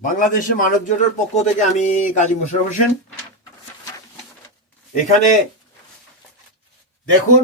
বাংলাদেশে মানব জোটের পক্ষ থেকে আমি কাজী মুশারফ হোসেন। এখানে দেখুন,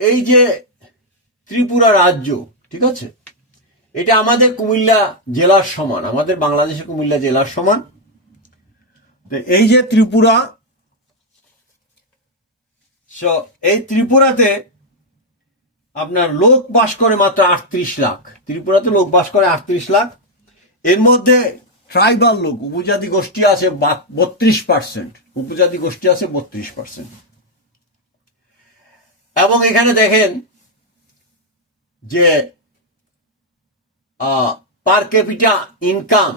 এই যে ত্রিপুরা রাজ্য, ঠিক আছে? এটা আমাদের কুমিল্লা জেলার সমান, আমাদের বাংলাদেশের কুমিল্লা জেলার সমান। এই যে ত্রিপুরা এই ত্রিপুরাতে আপনার লোক বাস করে মাত্র আটত্রিশ লাখ। ত্রিপুরাতে লোক বাস করে আটত্রিশ লাখ। এর মধ্যে ট্রাইবাল লোক, উপজাতি গোষ্ঠী আছে বত্রিশ পার্সেন্ট উপজাতি গোষ্ঠী আছে বত্রিশ পার্সেন্ট এবং এখানে দেখেন যে পার ক্যাপিটা ইনকাম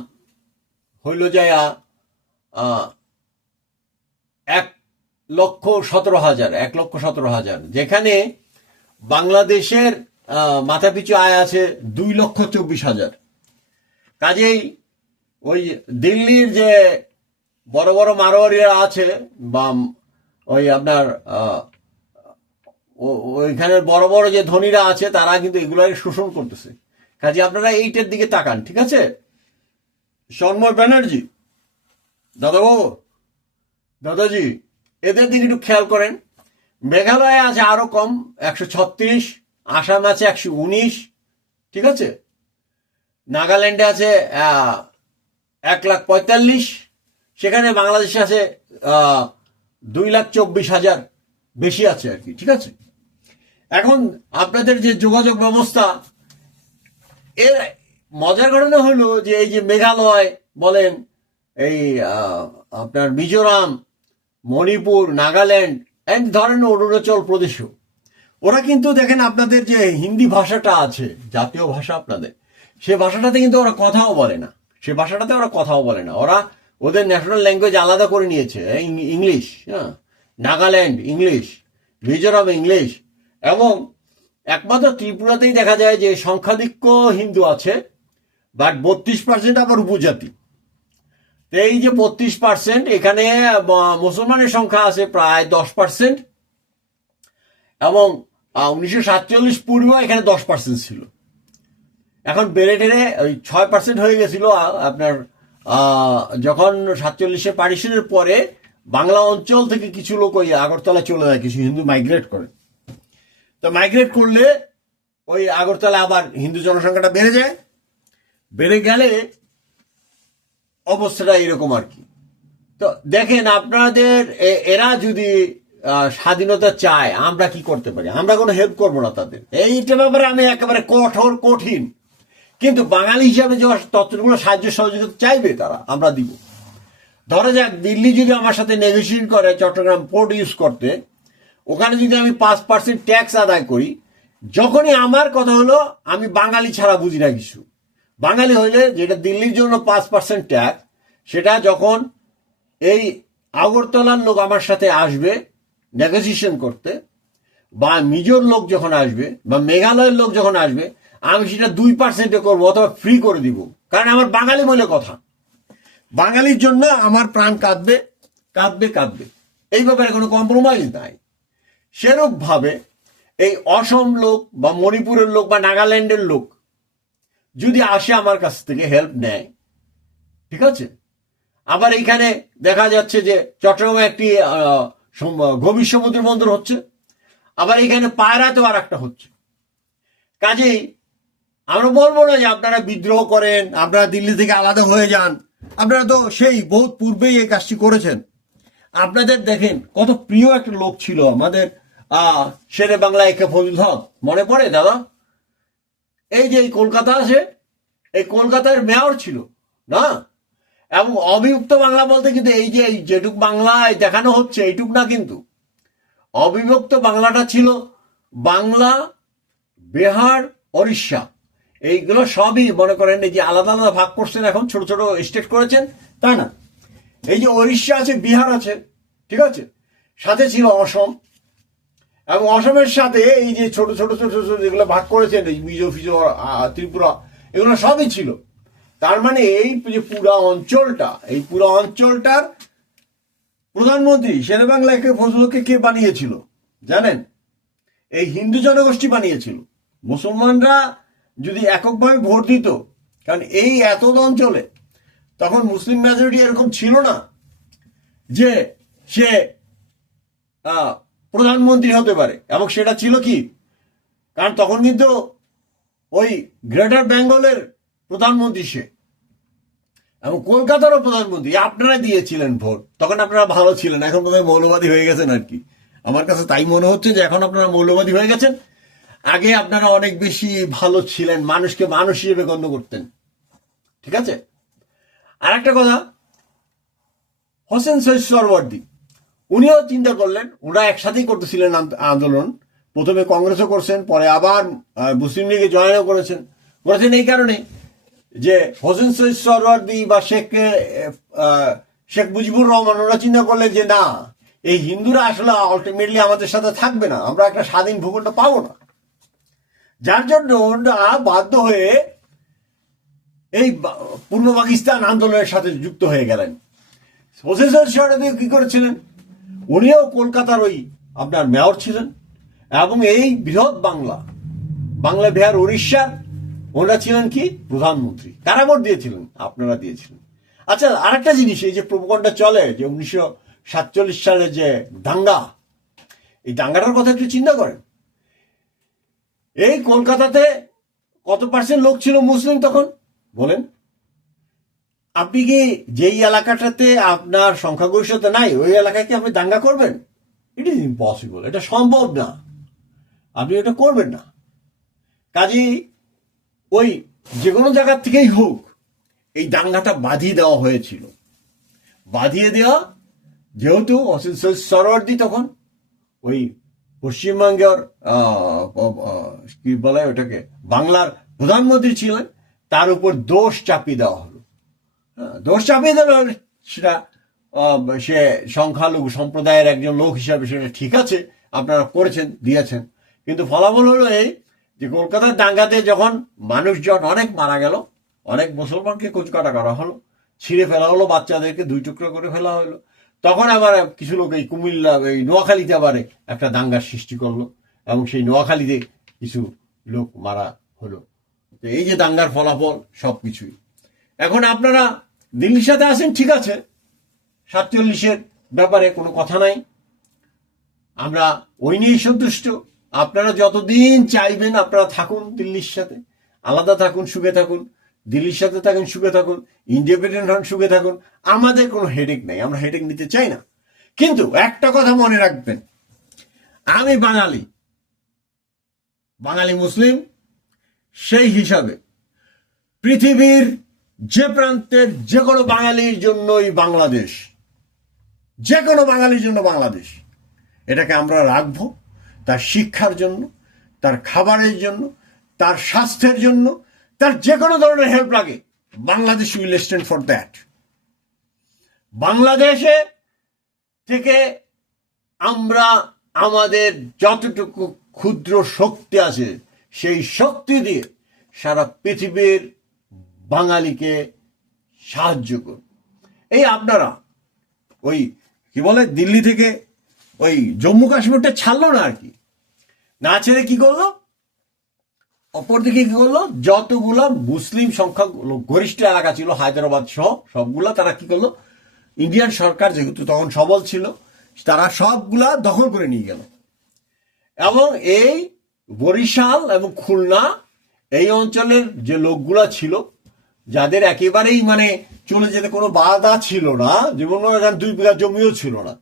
হইল যায় এক লক্ষ সতেরো হাজার, এক লক্ষ সতেরো হাজার। যেখানে বাংলাদেশের মাথাপিছু আয় আছে দুই লক্ষ চব্বিশ হাজার। কাজেই ওই দিল্লির যে বড় বড় মারোয়ারিরা আছে বা ওই আপনার আহ, ও- ওইখানের বড় বড় যে ধনীরা আছে তারা কিন্তু এগুলাই শোষণ করতেছে। কাজে আপনারা এইটার দিকে তাকান ঠিক আছে? সন্ময় ব্যানার্জি। দাদাবাবু দাদাজি এদের দিকে একটু খেয়াল করেন। মেঘালয়ে আছে আরও কম, একশো ছত্রিশ, আসাম আছে একশো উনিশ, ঠিক আছে? নাগাল্যান্ডে আছে এক লাখ পঁয়তাল্লিশ, সেখানে বাংলাদেশে আছে দুই লাখ চব্বিশ হাজার বেশি আছে আর কি, ঠিক আছে? এখন আপনাদের যে যোগাযোগ ব্যবস্থা, এর মজার ঘটনা হলো যে এই যে মেঘালয় বলেন, এই আপনার মিজোরাম, মণিপুর, নাগাল্যান্ড ধরেন অরুণাচল প্রদেশও। ওরা কিন্তু দেখেন আপনাদের যে হিন্দি ভাষাটা আছে, জাতীয় ভাষা আপনাদের, সে ভাষাটাতে কিন্তু ওরা কথাও বলে না। সে ভাষাটাতে ওরা কথাও বলে না। ওরা ওদের ন্যাশনাল ল্যাঙ্গুয়েজ আলাদা করে নিয়েছে ইংলিশ হ্যাঁ নাগাল্যান্ড, ইংলিশ, মিজোরাম, ইংলিশ, এবং একমাত্র ত্রিপুরাতেই দেখা যায় যে সংখ্যাধিক্য হিন্দু আছে, বাট বত্রিশ পার্সেন্ট আবার উপজাতি। এই যে বত্রিশ পার্সেন্ট এখানে মুসলমানের সংখ্যা আছে প্রায় দশ পার্সেন্ট এবং উনিশশো সাতচল্লিশ পূর্বেও এখানে দশ পার্সেন্ট ছিল। এখন বেড়ে টেড়ে ওই ছয় পার্সেন্ট হয়ে গেছিল আপনার যখন সাতচল্লিশে পারিশনের পরে বাংলা অঞ্চল থেকে কিছু লোক ওই আগরতলা চলে যায়, কিছু হিন্দু মাইগ্রেট করে। তো মাইগ্রেট করলে ওই আগরতলা আবার হিন্দু জনসংখ্যাটা বেড়ে যায়। বেড়ে গেলে অবস্থাটা এরকম আর কি। তো দেখেন আপনাদের এরা যদি স্বাধীনতা চায়, আমরা কি করতে পারি? আমরা কোনো হেল্প করব না তাদের। এইটা ব্যাপারে আমি একেবারে কঠোর, কঠিন। কিন্তু বাঙালি হিসাবে যে ততগুলো সাহায্য সহযোগিতা চাইবে তারা, আমরা দিব। ধরা যাক, দিল্লি যদি আমার সাথে নেগোসিয়েট করে, চট্টগ্রাম পোর্ট ইউজ করতে, ওখানে যদি আমি পাঁচ পার্সেন্ট ট্যাক্স আদায় করি, যখনই আমার কথা হলো, আমি বাঙালি ছাড়া বুঝি না কিছু। বাঙালি হইলে যেটা দিল্লির জন্য পাঁচ পার্সেন্ট ট্যাক্স, সেটা যখন এই আগরতলার লোক আমার সাথে আসবে নেগোসিয়েশন করতে, বা মিজোর লোক যখন আসবে, বা মেঘালয়ের লোক যখন আসবে, আমি সেটা দুই পার্সেন্টে করব অথবা ফ্রি করে দিব। কারণ আমার বাঙালি বলে কথা। বাঙালির জন্য আমার প্রাণ কাঁদবে কাঁদবে কাঁদবে। এই ব্যাপারে কোনো কম্প্রোমাইজ নাই। সেরূপ ভাবে এই অসম লোক, বা মণিপুরের লোক, বা নাগাল্যান্ডের লোক যদি আসে আমার কাছ থেকে হেল্প নেয়। ঠিক আছে? আবার এইখানে দেখা যাচ্ছে যে চট্টগ্রামে একটি গভীর সমুদ্র বন্দর হচ্ছে। আবার এখানে পায়রাতেও আর একটা হচ্ছে। কাজেই আমরা বলব না যে আপনারা বিদ্রোহ করেন, আপনারা দিল্লি থেকে আলাদা হয়ে যান। আপনারা তো সেই বহুত পূর্বেই এই কাজটি করেছেন। আপনাদের দেখেন, কত প্রিয় একটা লোক ছিল আমাদের শেরে বাংলা একে ফজল হক। মনে পড়ে দাদা? এই যে এই কলকাতা আছে, এই কলকাতার মেয়র ছিল, না? এবং অবিভক্ত বাংলা বলতে কিন্তু এই যে এই যেটুক বাংলায় দেখানো হচ্ছে, এইটুক না কিন্তু। অবিভক্ত বাংলাটা ছিল বাংলা, বিহার, ওড়িশা। এইগুলো সবই মনে করেন এই যে আলাদা আলাদা ভাগ করছেন, এখন ছোট ছোট স্টেট করেছেন তা না? এই যে ওড়িশা আছে, বিহার আছে, ঠিক আছে? সাথে ছিল অসম এবং অসমের সাথে এই যে ছোট ছোট ছোট ছোট যেগুলো ভাগ করেছেন, এই মিজো, ফিজো ত্রিপুরা, এগুলো সবই ছিল। তার মানে এই যে পুরা অঞ্চলটা, এই পুরো অঞ্চলটার প্রধানমন্ত্রী শেরে বাংলাকে ফজলকে কে বানিয়েছিল? জানেন? এই হিন্দু জনগোষ্ঠী বানিয়েছিল। মুসলমানরা যদি এককভাবে ভোট দিত, কারণ এই এত অঞ্চলে, তখন মুসলিম মেজরিটি এরকম ছিল না যে সে প্রধানমন্ত্রী হতে পারে। এবং সেটা ছিল কি? কারণ তখন কিন্তু ওই গ্রেটার বেঙ্গলের প্রধানমন্ত্রী সে। এবং কলকাতারও প্রধানমন্ত্রী। আপনারা দিয়েছিলেন ভোট। তখন আপনারা ভালো ছিলেন। এখন বোধহয় মৌলবাদী হয়ে গেছেন আর কি। আমার কাছে তাই মনে হচ্ছে যে এখন আপনারা মৌলবাদী হয়ে গেছেন। আগে আপনারা অনেক বেশি ভালো ছিলেন। মানুষকে মানুষ হিসেবে গণ্য করতেন। ঠিক আছে? আর একটা কথা। হোসেন সৈয়দ সরওয়ার্দী। উনিও চিন্তা করলেন ওরা একসাথেই করতেছিলেন আন্দোলন। প্রথমে কংগ্রেসও করছেন, পরে আবার মুসলিম লীগে জয়েনও করেছেন। করেছেন এই কারণে যে হোসেন সৈয়দ সরওয়ার্দী বা শেখ শেখ মুজিবুর রহমান ওরা চিন্তা করলেন যে, না, এই হিন্দুরা আসলে আলটিমেটলি আমাদের সাথে থাকবে না, আমরা একটা স্বাধীন ভূখণ্ড পাবো না। যার জন্য ওরা বাধ্য হয়ে এই পূর্ব পাকিস্তান আন্দোলনের সাথে যুক্ত হয়ে গেলেন। হোসেন সৈয়দ সরওয়ার্দী কি করেছিলেন? উনিও কলকাতার ওই আপনার মেয়র ছিলেন, এবং এই বৃহৎ বাংলা বাংলা বিহার উড়িষ্যার ওনারা ছিলেন কি? প্রধানমন্ত্রী। কারা ভোট দিয়েছিলেন? আপনারা দিয়েছিলেন। আচ্ছা আরেকটা জিনিস, এই যে প্রোপকণ্ডা চলে যে উনিশশো সাতচল্লিশ সালে যে দাঙ্গা, এই দাঙ্গাটার কথা একটু চিন্তা করেন। এই কলকাতাতে কত পার্সেন্ট লোক ছিল মুসলিম তখন? বলেন। আপনি কি যেই এলাকাটাতে আপনার সংখ্যাগরিষ্ঠতা নাই, ওই এলাকায় কি আপনি দাঙ্গা করবেন? ইট ইজ ইম্পসিবল এটা সম্ভব না। আপনি এটা করবেন না। কাজেই ওই যে কোনো জায়গার থেকেই হোক, এই দাঙ্গাটা বাঁধিয়ে দেওয়া হয়েছিল। বাঁধিয়ে দেওয়া যেহেতু অসিল সরওয়ার্দী তখন ওই পশ্চিমবঙ্গের কি বলে ওটাকে, বাংলার প্রধানমন্ত্রী ছিলেন, তার উপর দোষ চাপিয়ে দেওয়া দোষ চাপিয়ে দিল সেটা সে সংখ্যালঘু সম্প্রদায়ের একজন লোক হিসাবে সেটা ঠিক আছে, আপনারা করেছেন, দিয়েছেন। কিন্তু ফলাফল হলো এই যে কলকাতার দাঙ্গাতে যখন মানুষজন অনেক মারা গেল, অনেক মুসলমানকে কুচকাটা করা হলো, ছিঁড়ে ফেলা হলো, বাচ্চাদেরকে দুই টুকরো করে ফেলা হলো, তখন আবার কিছু লোক এই কুমিল্লা, এই নোয়াখালীতে আবার একটা দাঙ্গার সৃষ্টি করল এবং সেই নোয়াখালীতে কিছু লোক মারা হলো। এই যে দাঙ্গার ফলাফল সব কিছুই এখন আপনারা দিল্লির সাথে আছেন, ঠিক আছে। সাতচল্লিশের ব্যাপারে কোনো কথা নাই। আমরা ওই নিয়েই সন্তুষ্ট। আপনারা যতদিন চাইবেন আপনারা থাকুন দিল্লির সাথে। আলাদা থাকুন, সুখে থাকুন। দিল্লির সাথে থাকুন, সুখে থাকুন। ইন্ডিপেন্ডেন্ট হন, সুখে থাকুন। আমাদের কোনো হেডেক নাই, আমরা হেডেক নিতে চাই না। কিন্তু একটা কথা মনে রাখবেন। আমি বাঙালি। বাঙালি মুসলিম। সেই হিসাবে পৃথিবীর যে প্রান্তের যে কোনো বাঙালির জন্যই বাংলাদেশ, যে কোনো বাঙালির জন্য বাংলাদেশ। এটাকে আমরা রাখব তার শিক্ষার জন্য, তার খাবারের জন্য, তার স্বাস্থ্যের জন্য, তার যে কোনো ধরনের হেল্প লাগে। Bangladesh will stand for that বাংলাদেশে থেকে আমরা আমাদের যতটুকু ক্ষুদ্র শক্তি আছে, সেই শক্তি দিয়ে সারা পৃথিবীর বাঙালিকে সাহায্য করুন। এই আপনারা ওই কি বলে দিল্লি থেকে ওই জম্মু কাশ্মীরটা ছাড়লো না আর কি। না ছেড়ে কি করল? অপরদিকে কি করল? যতগুলো মুসলিম সংখ্যা গরিষ্ঠ এলাকা ছিল, হায়দ্রাবাদ সহ সবগুলা, তারা কি করল? ইন্ডিয়ান সরকার যেহেতু তখন সবল ছিল, তারা সবগুলা দখল করে নিয়ে গেল। এবং এই বরিশাল এবং খুলনা এই অঞ্চলের যে লোকগুলা ছিল যাদের একেবারেই মানে চলে যেতে কোনো বাধা ছিল না, যেমন দুই বিঘা জমিও ছিল না,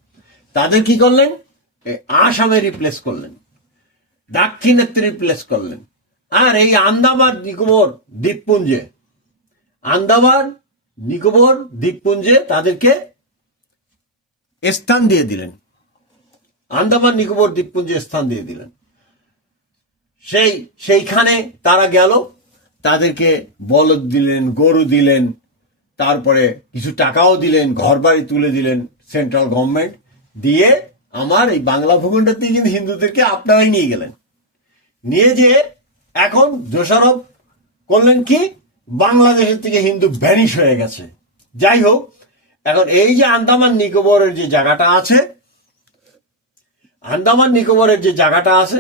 তাদের কি করলেন? আসামে রিপ্লেস করলেন দাক্ষিণাত্যে রিপ্লেস করলেন। আর এই আন্দামান নিকোবর দ্বীপপুঞ্জে, আন্দামান নিকোবর দ্বীপপুঞ্জে তাদেরকে স্থান দিয়ে দিলেন। আন্দামান নিকোবর দ্বীপপুঞ্জে স্থান দিয়ে দিলেন। সেই, সেইখানে তারা গেল তাদেরকে বলদ দিলেন, গরু দিলেন, তারপরে কিছু টাকাও দিলেন ঘর বাড়ি তুলে দিলেন সেন্ট্রাল গভর্নমেন্ট। দিয়ে আমার এই বাংলা ভূখণ্ডতে কিন্তু হিন্দুদেরকে আপনারাই নিয়ে গেলেন। নিয়ে যে এখন দোষারোপ করলেন কি? বাংলাদেশের থেকে হিন্দু ভ্যানিশ হয়ে গেছে। যাই হোক, এখন এই যে আন্দামান নিকোবরের যে জায়গাটা আছে, আন্দামান নিকোবরের যে জায়গাটা আছে,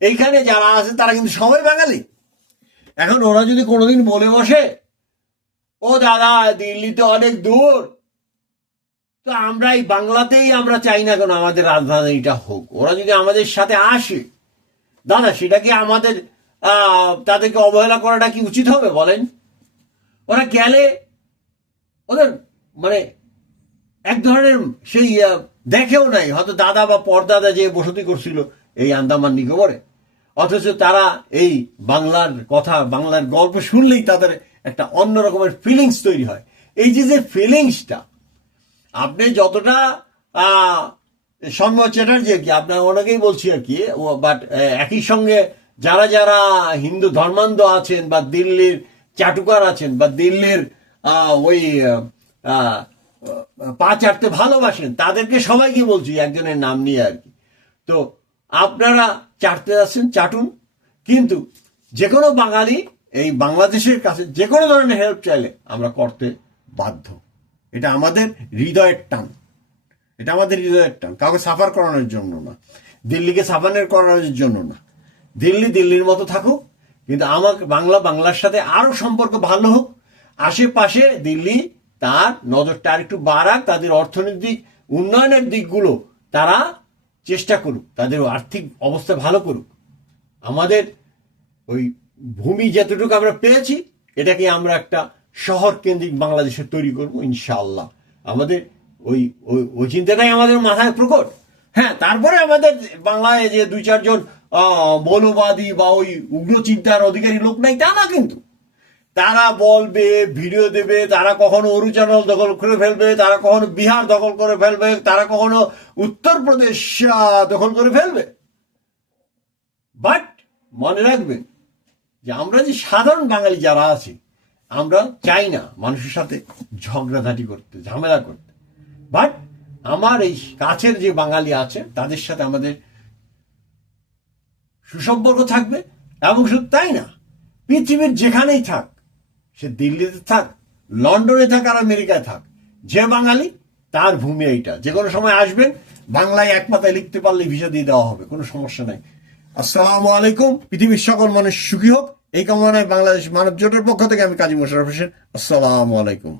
এইখানে যারা আছে তারা কিন্তু সবাই বাঙালি। এখন ওরা যদি কোনোদিন বলে বসে, ও দাদা, দিল্লিতে অনেক দূর, তো আমরা এই বাংলাতেই আমরা চাই না কেন আমাদের রাজধানীটা হোক। ওরা যদি আমাদের সাথে আসে, দাদা, সেটা কি আমাদের তাদেরকে অবহেলা করাটা কি উচিত হবে বলেন? ওরা গেলে ওদের মানে এক ধরনের সেই দেখেও নাই। হয়তো দাদা বা পরদাদা যে বসতি করছিল এই আন্দামান নিকোবরে। অথচ তারা এই বাংলার কথা বাংলার গল্প শুনলেই তাদের একটা অন্য রকমের ফিলিংস তৈরি হয়। এই যে যে ফিলিংসটা আপনি যতটা আহ, চ্যাটার্জি কি আপনার ওনাকেই বলছি আর কি বাট একই সঙ্গে যারা যারা হিন্দু ধর্মান্ধ আছেন বা দিল্লির চাটুকার আছেন বা দিল্লির ওই পা চাটতে ভালোবাসেন তাদেরকে সবাইকে বলছি একজনের নাম নিয়ে আর কি। তো আপনারা চাটতে যাচ্ছেন, চাটুন। কিন্তু যে কোনো বাঙালি এই বাংলাদেশের কাছে যে কোনো ধরনের হেল্প চাইলে আমরা করতে বাধ্য। এটা আমাদের হৃদয়ের টান। এটা আমাদের হৃদয়ের টান। কাউকে সাফার করানোর জন্য না। দিল্লিকে সাফানের করানোর জন্য না। দিল্লি দিল্লির মতো থাকুক, কিন্তু আমাকে বাংলা, বাংলার সাথে আরও সম্পর্ক ভালো হোক। আশেপাশে দিল্লি তার নজরটা আর একটু বাড়াক, তাদের অর্থনৈতিক উন্নয়নের দিকগুলো তারা চেষ্টা করুক, তাদের আর্থিক অবস্থা ভালো করুক। আমাদের ওই ভূমি যতটুকু আমরা পেয়েছি, এটাকে আমরা একটা শহর কেন্দ্রিক বাংলাদেশে তৈরি করব, ইনশাআল্লাহ। আমাদের ওই ওই ওই চিন্তাটাই আমাদের মাথায় প্রকট। হ্যাঁ তারপরে আমাদের বাংলায় যে দুই চারজন মৌলবাদী বা ওই উগ্র চিন্তার অধিকারী লোক নাই, তা না কিন্তু। তারা বলবে, ভিডিও দেবে, তারা কখনো অরুণাচল দখল করে ফেলবে, তারা কখনো বিহার দখল করে ফেলবে, তারা কখনো উত্তরপ্রদেশ দখল করে ফেলবে। বাট মনে রাখবেন যে আমরা যে সাধারণ বাঙালি যারা আছি, আমরা চাই না মানুষের সাথে ঝগড়াঝাটি করতে, ঝামেলা করতে। বাট আমার এই কাছের যে বাঙালি আছে, তাদের সাথে আমাদের সুসম্পর্ক থাকবে, এবং শুধু তাই না, পৃথিবীর যেখানেই থাক সে দিল্লিতে থাক, লন্ডনে থাক আর আমেরিকায় থাক, যে বাঙালি তার ভূমি এইটা। যে কোনো সময় আসবেন বাংলায় এক পাতায় লিখতে পারলে ভিসা দিয়ে দেওয়া হবে, কোনো সমস্যা নাই। আসসালামু আলাইকুম, পৃথিবীর সকল মানুষ সুখী হোক, এই কামনায় বাংলাদেশ মানব জোটের পক্ষ থেকে আমি কাজী মোশারফ হোসেন। আসসালামু আলাইকুম।